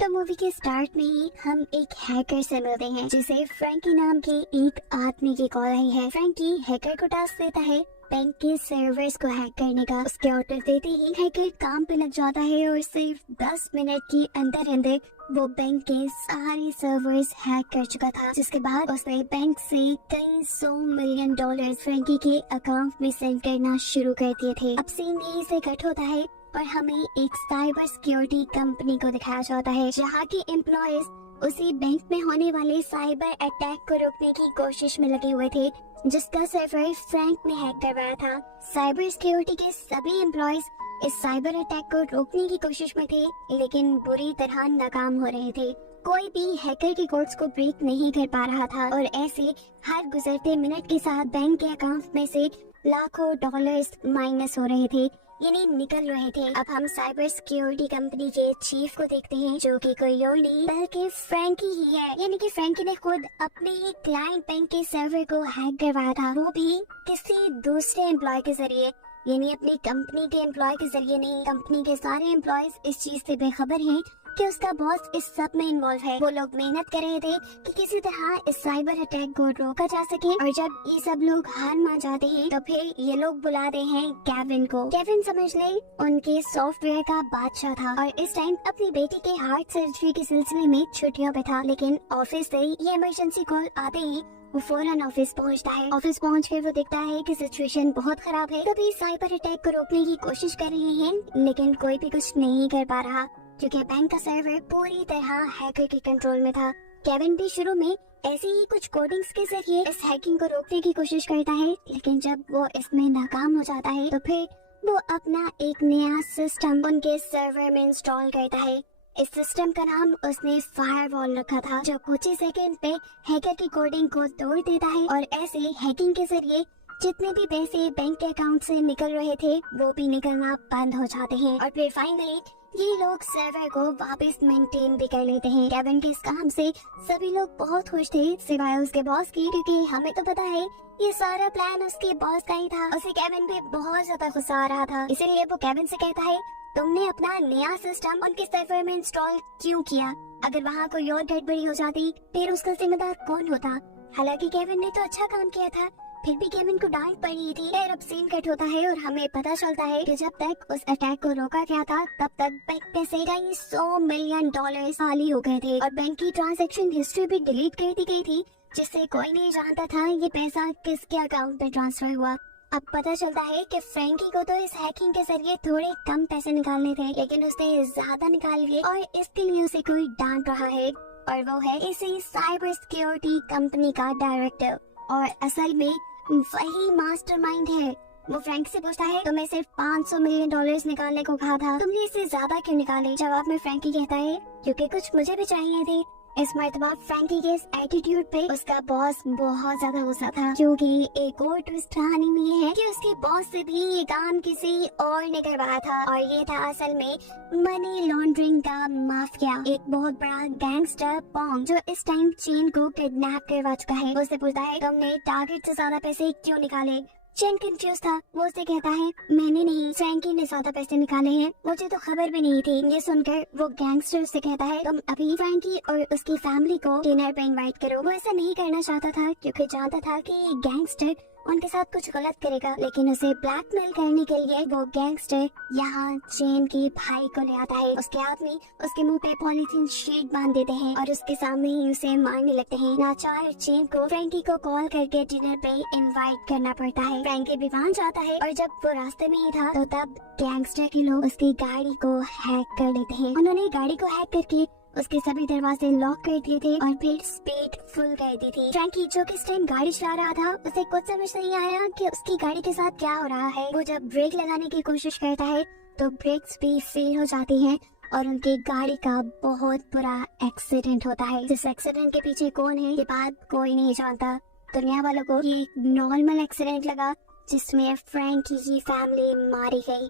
तो मूवी के स्टार्ट में ही हम एक हैकर से मिलते हैं जिसे फ्रैंकी नाम के एक आदमी की कॉल आई है। फ्रैंकी हैकर को टास्क देता है बैंक के सर्वर्स को हैक करने का। उसके ऑर्डर देते ही हैकर काम पे लग जाता है और सिर्फ 10 मिनट के अंदर अंदर वो बैंक के सारे सर्वर्स हैक कर चुका था, जिसके बाद उसने बैंक से कई $100 मिलियन फ्रैंकी के अकाउंट में सेंड करना शुरू कर दिए थे। अब सीन यही से कट होता है और हमें एक साइबर सिक्योरिटी कंपनी को दिखाया जाता है जहाँ के एम्प्लॉयज उसी बैंक में होने वाले साइबर अटैक को रोकने की कोशिश में लगे हुए थे, जिसका सर्वर फ्रैंक ने हैक करवाया था। साइबर सिक्योरिटी के सभी एम्प्लॉयज इस साइबर अटैक को रोकने की कोशिश में थे, लेकिन बुरी तरह नाकाम हो रहे थे। कोई भी हैकर के कोड्स को ब्रेक नहीं कर पा रहा था और ऐसे हर गुजरते मिनट के साथ बैंक के अकाउंट में से लाखों डॉलर्स माइनस हो रहे थे, यानी निकल रहे थे। अब हम साइबर सिक्योरिटी कंपनी के चीफ को देखते हैं, जो कि कोई और नहीं बल्कि फ्रैंकी ही है। यानी कि फ्रैंकी ने खुद अपने ही क्लाइंट बैंक के सर्वर को हैक करवाया था, वो भी किसी दूसरे एम्प्लॉय के जरिए, यानी अपनी कंपनी के एम्प्लॉय के जरिए नहीं। कंपनी के सारे एम्प्लॉयज इस चीज से बेखबर हैं कि उसका बॉस इस सब में इन्वॉल्व है। वो लोग मेहनत कर रहे थे कि किसी तरह इस साइबर अटैक को रोका जा सके, और जब ये सब लोग हार मान जाते हैं तो फिर ये लोग बुलाते हैं केविन को। केविन समझ ले उनके सॉफ्टवेयर का बादशाह था और इस टाइम अपनी बेटी के हार्ट सर्जरी के सिलसिले में छुट्टियों पे था। लेकिन ऑफिस से ये इमरजेंसी कॉल आते ही वो फौरन ऑफिस पहुंचता है। ऑफिस पहुंचकर वो देखता है कि सिचुएशन बहुत खराब है। तभी साइबर अटैक को रोकने की कोशिश कर रहे हैं, लेकिन कोई भी कुछ नहीं कर पा रहा क्योंकि बैंक का सर्वर पूरी तरह हैकर के कंट्रोल में था। केविन भी शुरू में ऐसे ही कुछ कोडिंग्स के जरिए इस हैकिंग को रोकने की कोशिश करता है, लेकिन जब वो इसमें नाकाम हो जाता है तो फिर वो अपना एक नया सिस्टम उनके सर्वर में इंस्टॉल करता है। इस सिस्टम का नाम उसने फायरवॉल रखा था, जो कुछ ही सेकंड पे हैकर की कोडिंग को तोड़ देता है और ऐसे हैकिंग के जरिए जितने भी पैसे बैंक के अकाउंट से निकल रहे थे वो भी निकलना बंद हो जाते हैं। और फिर फाइनली ये लोग सर्वर को वापस मेंटेन भी कर लेते हैं। केविन के इस काम से सभी लोग बहुत खुश थे, सिवाय उसके बॉस की, क्योंकि हमें तो पता है ये सारा प्लान उसके बॉस का ही था। उसे केविन भी बहुत ज्यादा गुस्सा आ रहा था, इसीलिए वो केविन से कहता है, तुमने अपना नया सिस्टम उनके सर्वर में इंस्टॉल क्यों किया? अगर वहाँ कोई और गड़बड़ी हो जाती फिर उसका जिम्मेदार कौन होता? हालांकि केविन ने तो अच्छा काम किया था, फिर भी केविन को डांट पड़ी थी। फिर अब सीन कट होता है और हमें पता चलता है कि जब तक उस अटैक को रोका गया था तब तक बैंक में से कई $100 मिलियन खाली हो गए थे और बैंक की ट्रांजैक्शन हिस्ट्री भी डिलीट कर दी गई थी, जिससे कोई नहीं जानता था ये पैसा किसके अकाउंट में ट्रांसफर हुआ। अब पता चलता है कि फ्रैंकी को तो इस हैकिंग के जरिए थोड़े कम पैसे निकालने थे, लेकिन उसने ज्यादा निकाल लिए और इसके लिए उसे कोई डांट रहा है, और वो है इसी साइबर सिक्योरिटी कंपनी का डायरेक्टर, और असल में वही मास्टरमाइंड है। वो फ्रैंक से पूछता है, तुम्हें सिर्फ $500 मिलियन निकालने को कहा था, तुमने इससे ज्यादा क्यों निकाले? जवाब में फ्रैंकी कहता है, क्योंकि कुछ मुझे भी चाहिए थे। इस मर्तबा फ्रैंकी के इस एटीट्यूड पे उसका बॉस बहुत ज्यादा गुस्सा था, क्योंकि एक और ट्विस्ट कहानी में ये है कि उसके बॉस से भी ये काम किसी और ने करवाया था, और ये था असल में मनी लॉन्ड्रिंग का माफिया, एक बहुत बड़ा गैंगस्टर पॉन्ग, जो इस टाइम चेन को किडनैप करवा चुका है। उससे पूछता है, तुमने टारगेट से ज्यादा पैसे क्यों निकाले? चेन कंफ्यूज था, वो उसे कहता है, मैंने नहीं, फ्रैंकी ने ज्यादा पैसे निकाले हैं, मुझे तो खबर भी नहीं थी। ये सुनकर वो गैंगस्टर से कहता है, तुम अभी फ्रैंकी और उसकी फैमिली को डिनर पे इनवाइट करो। वो ऐसा नहीं करना चाहता था क्योंकि जानता था कि ये गैंगस्टर उनके साथ कुछ गलत करेगा, लेकिन उसे ब्लैकमेल करने के लिए वो गैंगस्टर यहाँ चेन के भाई को ले आता है। उसके आदमी उसके मुंह पे पॉलीथीन शीट बांध देते हैं और उसके सामने ही उसे मारने लगते हैं। लाचार चेन को फ्रैंकी को कॉल करके डिनर पे इनवाइट करना पड़ता है। फ्रैंकी भी वहाँ जाता है और जब वो रास्ते में ही था तो तब गैंगस्टर के लोग उसकी गाड़ी को हैक कर लेते हैं। उन्होंने गाड़ी को हैक करके उसके सभी दरवाजे लॉक कर दिए थे और फिर स्पीड फुल कर दी थी। फ्रैंकी जो कि इस टाइम गाड़ी चला रहा था, उसे कुछ समझ नहीं आया कि उसकी गाड़ी के साथ क्या हो रहा है। वो जब ब्रेक लगाने की कोशिश करता है तो ब्रेक्स भी फेल हो जाती हैं और उनकी गाड़ी का बहुत बुरा एक्सीडेंट होता है। जिस एक्सीडेंट के पीछे कौन है ये बात कोई नहीं जानता। दुनिया वालों को ये एक नॉर्मल एक्सीडेंट लगा जिसमें फ्रैंकी की फैमिली मारी गई।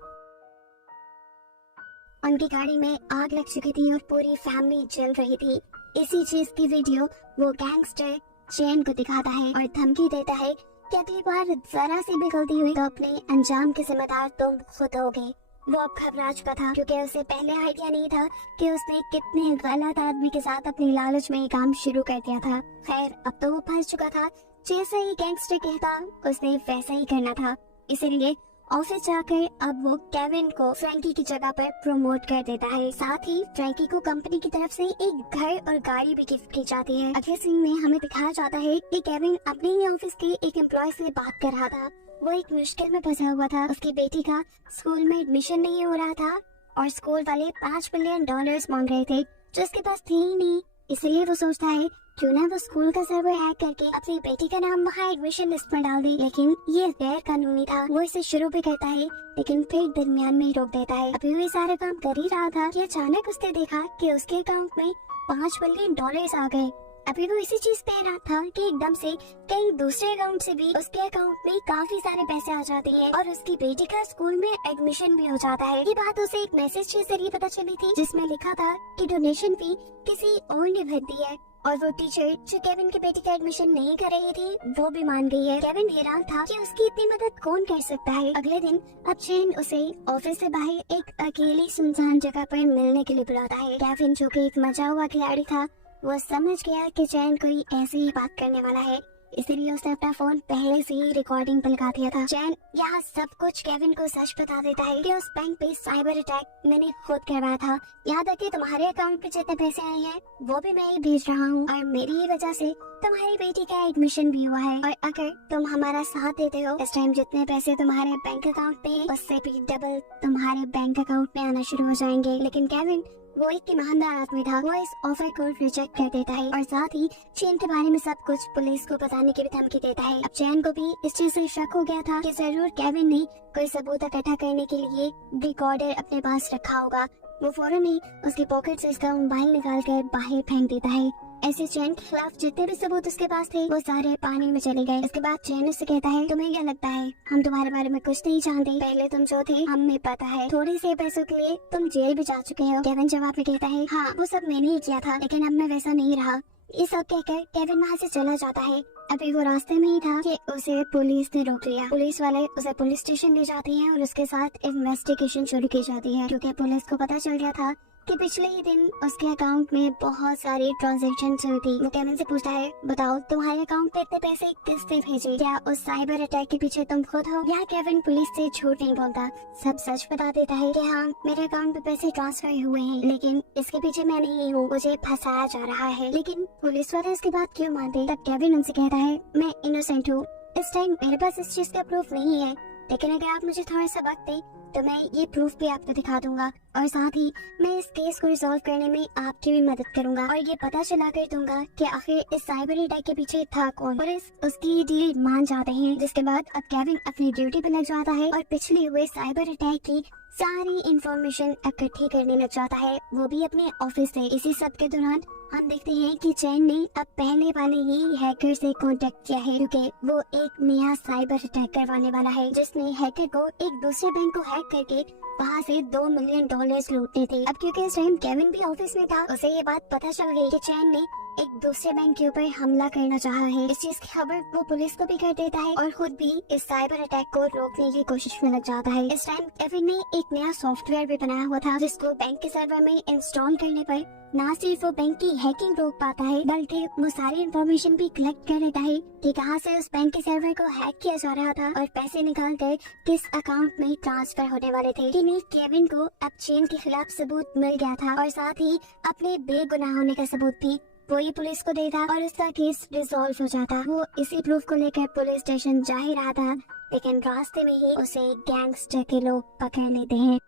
उनकी गाड़ी में आग लग चुकी थी और पूरी फैमिली जल रही थी। इसी चीज की वीडियो वो गैंगस्टर चेन को दिखाता है और धमकी देता है कि अगली बार जरा सी भी गलती हुई तो अपने अंजाम के जिम्मेदार तुम खुद होगे। वो अब घबरा चुका था क्योंकि उसे पहले आइडिया नहीं था कि उसने कितने गलत आदमी के साथ अपनी लालच में ये काम शुरू कर दिया था। खैर अब तो वो फंस चुका था, जैसा ही गैंगस्टर कहता उसने वैसा ही करना था। इसीलिए ऑफिस जाकर अब वो केविन को फ्रैंकी की जगह पर प्रमोट कर देता है। साथ ही फ्रैंकी को कंपनी की तरफ से एक घर और गाड़ी भी गिफ्ट की जाती है। अगले सीन में हमें दिखाया जाता है कि केविन अपने ही ऑफिस के एक एम्प्लॉय से बात कर रहा था। वो एक मुश्किल में फंसा हुआ था। उसकी बेटी का स्कूल में एडमिशन नहीं हो रहा था और स्कूल वाले $5 मिलियन मांग रहे थे जो उसके पास थे ही नहीं। इसलिए वो सोचता है क्यों ना वो स्कूल का सर्वर हैक करके अपनी बेटी का नाम वहाँ एडमिशन लिस्ट में डाल दे। लेकिन ये गैर कानूनी था। वो इसे शुरू भी करता है लेकिन फिर दरमियान में ही रोक देता है। अभी वो सारा काम कर ही रहा था कि अचानक उसने देखा कि उसके अकाउंट में $5 मिलियन आ गए। अभी वो इसी चीज पे रहा था कि एकदम से कई दूसरे अकाउंट से भी उसके अकाउंट में काफी सारे पैसे आ जाते हैं और उसकी बेटी का स्कूल में एडमिशन भी हो जाता है। ये बात उसे एक मैसेज के जरिए पता चली थी जिसमें लिखा था कि डोनेशन फी किसी और ने भर दी है और वो टीचर जो केविन की बेटी का एडमिशन नहीं कर रही थी वो भी मान गई है। केविन हैरान था कि उसकी इतनी मदद कौन कर सकता है। अगले दिन अब चैन उसे ऑफिस से बाहर एक अकेली सुनसान जगह पर मिलने के लिए बुलाता है। केविन जो कि एक मजा हुआ खिलाड़ी था वो समझ गया कि चैन कोई ऐसी ही बात करने वाला है, इसलिए उसने अपना फोन पहले से ही रिकॉर्डिंग पर लगा दिया था। चैन यहाँ सब कुछ केविन को सच बता देता है कि उस बैंक पे साइबर अटैक मैंने खुद करवाया था। याद है कि तुम्हारे अकाउंट पे जितने पैसे आए हैं वो भी मैं ही भेज रहा हूँ और मेरी ही वजह से तुम्हारी बेटी का एडमिशन भी हुआ है। और अगर तुम हमारा साथ देते हो इस टाइम जितने पैसे तुम्हारे बैंक अकाउंट पे हैं उससे भी डबल तुम्हारे बैंक अकाउंट में आना शुरू हो जाएंगे। लेकिन केविन वो एक ईमानदार आदमी था। वो इस ऑफर को रिजेक्ट कर देता है और साथ ही चैन के बारे में सब कुछ पुलिस को बताने की भी धमकी देता है। अब चैन को भी इस चीज से शक हो गया था कि जरूर केविन ने कोई सबूत इकट्ठा करने के लिए रिकॉर्डर अपने पास रखा होगा। वो फौरन ही उसकी पॉकेट से उसका मोबाइल निकाल कर बाहर फेंक देता है। ऐसे चैन के खिलाफ जितने भी सबूत उसके पास थे वो सारे पानी में चले गए। इसके बाद चैन उससे कहता है तुम्हें क्या लगता है हम तुम्हारे बारे में कुछ नहीं जानते, पहले तुम जो थे हमें पता है, थोड़े से पैसों के लिए तुम जेल भी जा चुके हो। केविन जवाब में कहता है हाँ वो सब मैंने ही किया था लेकिन अब मैं वैसा नहीं रहा। ये सब कहकर केविन वहाँ से चला जाता है। अभी वो रास्ते में ही था कि उसे पुलिस ने रोक लिया। पुलिस वाले उसे पुलिस स्टेशन ले जाते हैं और उसके साथ इन्वेस्टिगेशन शुरू की जाती है क्योंकि पुलिस को पता चल गया था कि पिछले ही दिन उसके अकाउंट में बहुत सारी ट्रांजैक्शन हुई थी। वो केविन से पूछता है बताओ तुम्हारे अकाउंट पे इतने पैसे किसने भेजे, क्या उस साइबर अटैक के पीछे तुम खुद हो? यहाँ केविन पुलिस से झूठ नहीं बोलता, सब सच बता देता है कि हाँ मेरे अकाउंट पे पैसे ट्रांसफर हुए हैं लेकिन इसके पीछे मैं नहीं हूँ, मुझे फंसाया जा रहा है। लेकिन पुलिस वाले इसकी बात क्यों मानते? तब केविन उनसे कहता है मैं इनोसेंट हूँ, इस टाइम मेरे पास इस चीज का प्रूफ नहीं है लेकिन अगर आप मुझे थोड़ा सा वक्त दें तो मैं ये प्रूफ भी आपको दिखा दूंगा और साथ ही मैं इस केस को रिजॉल्व करने में आपकी भी मदद करूंगा और ये पता चला कर दूंगा कि आखिर इस साइबर अटैक के पीछे था कौन। पुलिस उसकी डील मान जाते हैं जिसके बाद अब केविन अपनी ड्यूटी पे लग जाता है और पिछले हुए साइबर अटैक की सारी इंफॉर्मेशन इकट्ठी करने लग जाता है, वो भी अपने ऑफिस से। इसी सब के दौरान हम देखते हैं कि चैन ने अब पहले वाले ही हैकर से कांटेक्ट किया है क्योंकि वो एक नया साइबर अटैक करवाने वाला है जिसमें हैकर को एक दूसरे बैंक को हैक करके वहाँ से $2 मिलियन लूटने थे। अब क्योंकि इस टाइम केविन भी ऑफिस में था उसे ये बात पता चल गई कि चैन ने एक दूसरे बैंक के ऊपर हमला करना चाहा है। इस चीज की खबर वो पुलिस को भी कर देता है और खुद भी इस साइबर अटैक को रोकने की कोशिश में लग जाता है। इस टाइम केविन ने एक नया सॉफ्टवेयर भी बनाया हुआ था जिसको बैंक के सर्वर में इंस्टॉल करने पर न सिर्फ वो बैंक की हैकिंग रोक पाता है बल्कि वो सारी इंफॉर्मेशन भी कलेक्ट कर लेता है कि कहां से उस बैंक के सर्वर को हैक किया जा रहा था और पैसे निकाल कर किस अकाउंट में ट्रांसफर होने वाले थे। केविन को अब चैन के खिलाफ सबूत मिल गया था और साथ ही अपने बेगुनाह होने का सबूत भी वो ही पुलिस को देता और उसका केस रिजॉल्व हो जाता। वो इसी प्रूफ को लेकर पुलिस स्टेशन जा ही रहा था लेकिन रास्ते में ही उसे गैंगस्टर के लोग पकड़ लेते हैं।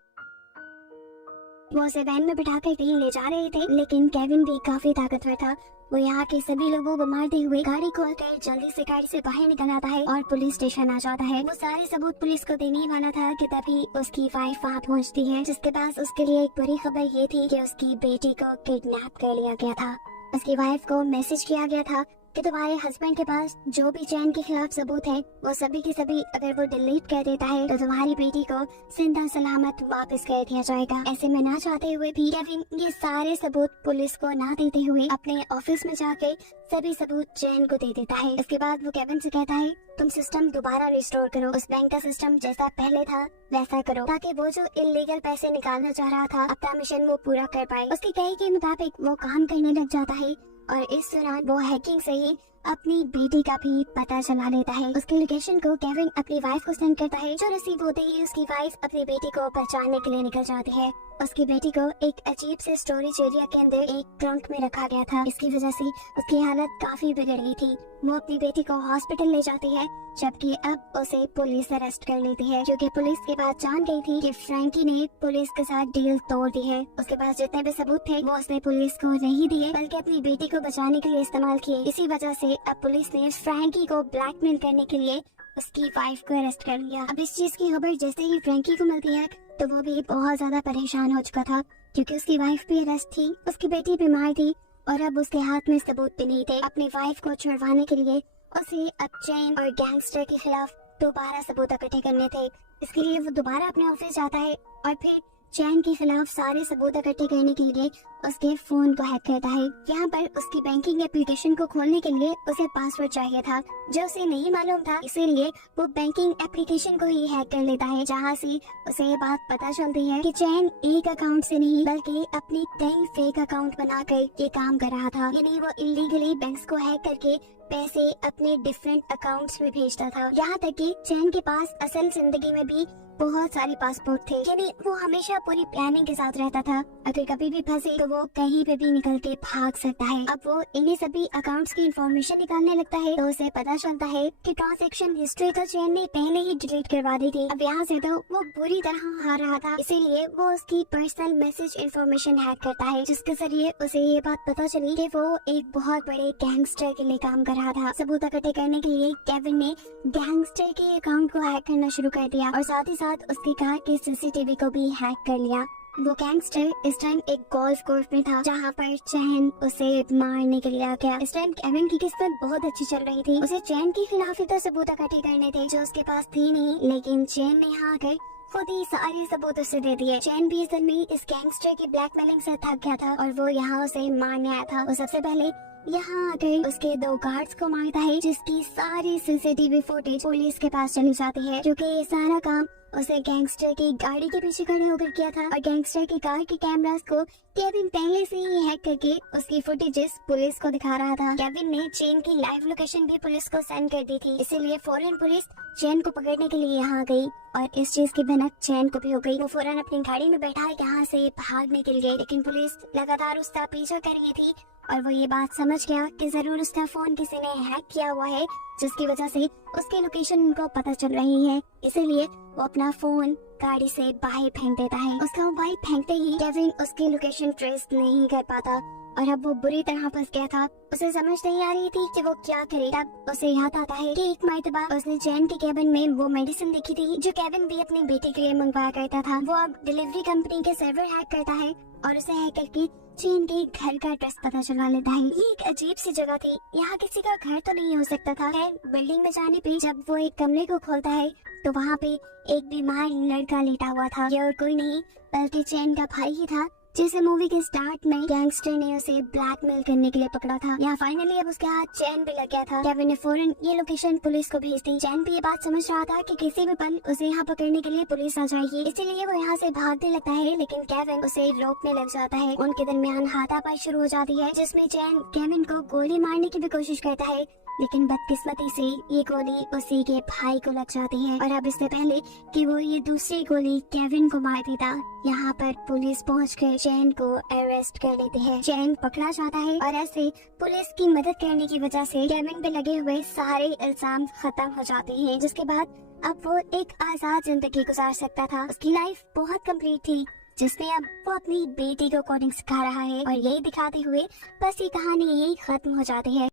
वो उसे वैन में बिठाकर कहीं ले जा रहे थे लेकिन केविन भी काफी ताकतवर था। वो यहाँ के सभी लोगों को मारते हुए गाड़ी खोल कर जल्दी से गाड़ी से बाहर निकल आता है और पुलिस स्टेशन आ जाता है। वो सारे सबूत पुलिस को देने ही वाला था कि तभी उसकी वाइफ वहाँ पहुँचती है जिसके पास उसके लिए एक बुरी खबर ये थी कि उसकी बेटी को किडनैप कर लिया गया था। उसकी वाइफ को मैसेज किया गया था कि तुम्हारे हस्बैंड के पास जो भी चैन के खिलाफ सबूत है वो सभी के सभी अगर वो डिलीट कर देता है तो तुम्हारी बेटी को जिंदा सलामत वापस कर दिया जाएगा। ऐसे में ना चाहते हुए भी केविन ये सारे सबूत पुलिस को ना देते हुए अपने ऑफिस में जाके सभी सबूत चैन को दे देता है। इसके बाद वो केविन से कहता है तुम सिस्टम दोबारा रिस्टोर करो, उस बैंक का सिस्टम जैसा पहले था वैसा करो, ताकि वो जो इलीगल पैसे निकालना चाह रहा था अपना मिशन वो पूरा कर पाए। उसकी कही के मुताबिक वो काम करने लग जाता है और इस दौरान वो हैकिंग से ही अपनी बेटी का भी पता चला लेता है। उसकी लोकेशन को केविन अपनी वाइफ को सेंड करता है, जो रिसीव होते ही उसकी वाइफ अपनी बेटी को पहचानने के लिए निकल जाती है। उसकी बेटी को एक अजीब से स्टोरेज एरिया के अंदर एक ट्रंक में रखा गया था। इसकी वजह से उसकी हालत काफी बिगड़ गई थी। वो अपनी बेटी को हॉस्पिटल ले जाती है, जबकि अब उसे पुलिस अरेस्ट कर लेती है, क्योंकि पुलिस के पास जान गई थी कि फ्रैंकी ने पुलिस के साथ डील तोड़ दी है। उसके पास जितने भी सबूत थे वो उसने पुलिस को नहीं दिए, बल्कि अपनी बेटी को बचाने के लिए इस्तेमाल किए। इसी वजह से अब पुलिस ने फ्रैंकी को ब्लैकमेल करने के लिए उसकी वाइफ को अरेस्ट कर लिया। अब इस चीज की खबर जैसे ही फ्रैंकी को मिलती है तो वो भी बहुत ज्यादा परेशान हो चुका था, क्योंकि उसकी वाइफ भी अरेस्ट थी, उसकी बेटी बीमार थी और अब उसके हाथ में सबूत भी नहीं थे। अपनी वाइफ को छुड़वाने के लिए उसे अब चैन और गैंगस्टर के खिलाफ दोबारा सबूत इकट्ठे करने थे। इसके लिए वो दोबारा अपने ऑफिस जाता है और फिर चैन के खिलाफ सारे सबूत इकट्ठे करने के लिए उसके फोन को हैक करता है। यहाँ पर उसकी बैंकिंग एप्लीकेशन को खोलने के लिए उसे पासवर्ड चाहिए था, जो उसे नहीं मालूम था, इसीलिए वो बैंकिंग एप्लीकेशन को ही हैक कर लेता है, जहाँ से उसे ये बात पता चलती है कि चैन एक अकाउंट से नहीं बल्कि अपनी कई फेक अकाउंट बनाकर ये काम कर रहा था। यानी वो इलीगली बैंक्स को हैक करके पैसे अपने डिफरेंट अकाउंट्स में भेजता था। यहाँ तक कि चैन के पास असल जिंदगी में भी बहुत सारे पासपोर्ट थे, यानी वो हमेशा पूरी प्लानिंग के साथ रहता था। अगर कभी भी फंसे तो वो कहीं पे भी निकल के भाग सकता है। अब वो इन्हीं सभी अकाउंट्स की इंफॉर्मेशन निकालने लगता है तो उसे पता चलता है कि ट्रांजैक्शन हिस्ट्री तो चैन ने पहले ही डिलीट करवा दी थी। अब यहाँ से तो वो बुरी तरह हार रहा था, इसीलिए वो उसकी पर्सनल मैसेज इंफॉर्मेशन हैक करता है, जिसके जरिए उसे ये बात पता चली कि वो एक बहुत बड़े गैंगस्टर के लिए काम कर रहा था। सबूत इकट्ठे करने के लिए केविन ने गैंगस्टर के अकाउंट को हैक करना शुरू कर दिया और साथ ही साथ उसकी कार के सीसीटीवी को भी हैक कर लिया। वो गैंगस्टर इस टाइम एक गोल्फ कोर्स में था, जहाँ पर चैन उसे मारने के लिए आ गया। इस टाइम केविन की किस्मत बहुत अच्छी चल रही थी, उसे चैन के खिलाफ ही तो सबूत इकट्ठे करने थे जो उसके पास थी नहीं, लेकिन चैन ने यहाँ आकर खुद ही सारे सबूत उसे दे दिए। चैन भी असल में इस गैंगस्टर की ब्लैकमेलिंग से थक गया था और वो यहाँ उसे मारने आया था। वो सबसे पहले यहाँ आकर उसके 2 गार्ड्स को मारता है, जिसकी सारी सीसीटीवी फुटेज पुलिस के पास चली जाती है, क्योंकि ये सारा काम उसे गैंगस्टर की गाड़ी के पीछे खड़े होकर किया था और गैंगस्टर की कार के कैमरास को केविन पहले से ही हैक करके उसकी फुटेजेस पुलिस को दिखा रहा था। केविन ने चैन की लाइव लोकेशन भी पुलिस को सेंड कर दी थी, इसीलिए फौरन पुलिस चैन को पकड़ने के लिए यहाँ गई और इस चीज की भनक चैन को भी हो गई। वो फौरन अपनी गाड़ी में बैठा यहाँ से भागने के लिए, लेकिन पुलिस लगातार उसका पीछा कर रही थी और वो ये बात समझ गया कि जरूर उसका फोन किसी ने हैक किया हुआ है, जिसकी वजह से उसकी लोकेशन उनको पता चल रही है। इसीलिए वो अपना फोन गाड़ी से बाहर फेंक देता है। उसका मोबाइल फेंकते ही केविन उसकी लोकेशन ट्रेस नहीं कर पाता और अब वो बुरी तरह फंस गया था। उसे समझ नहीं आ रही थी कि वो क्या करे। तब उसे याद आता है कि एक मर्तबा उसने चैन के केबिन में वो मेडिसिन देखी थी जो केविन भी अपनी बेटी के लिए मंगवाया करता था। वो अब डिलीवरी कंपनी के सर्वर हैक करता है और उसे हैक करके चैन के घर का एड्रेस पता चला लेता है। ये एक अजीब सी जगह थी, यहाँ किसी का घर तो नहीं हो सकता था। बिल्डिंग में जाने पे जब वो एक कमरे को खोलता है तो वहाँ पे एक बीमार लड़का लेटा हुआ था। ये और कोई नहीं बल्कि चैन का भाई ही था, जिसे मूवी के स्टार्ट में गैंगस्टर ने उसे ब्लैकमेल करने के लिए पकड़ा था। यहाँ फाइनली अब उसके हाथ चैन भी लग गया था। केविन ने फौरन ये लोकेशन पुलिस को भेज दी। चैन भी ये बात समझ रहा था कि किसी भी पल उसे यहाँ पकड़ने के लिए पुलिस आ जाएगी, इसीलिए वो यहाँ से भागने लगता है, लेकिन केविन उसे रोकने लग जाता है। उनके दरमियान हाथापाई शुरू हो जाती है, जिसमें चैन केविन को गोली मारने की भी कोशिश करता है, लेकिन बदकिस्मती से ये गोली उसी के भाई को लग जाती है। और अब इससे पहले कि वो ये दूसरी गोली केविन को मार देता, यहाँ पर पुलिस पहुंचकर चैन को अरेस्ट कर लेती है। चैन पकड़ा जाता है और ऐसे पुलिस की मदद करने की वजह से केविन पे लगे हुए सारे इल्जाम खत्म हो जाते हैं, जिसके बाद अब वो एक आजाद जिंदगी गुजार सकता था। उसकी लाइफ बहुत कंप्लीट थी, जिसमें अब वो अपनी बेटी को कोडिंग सिखा रहा है और यही दिखाते हुए बस ये कहानी यही खत्म हो जाती है।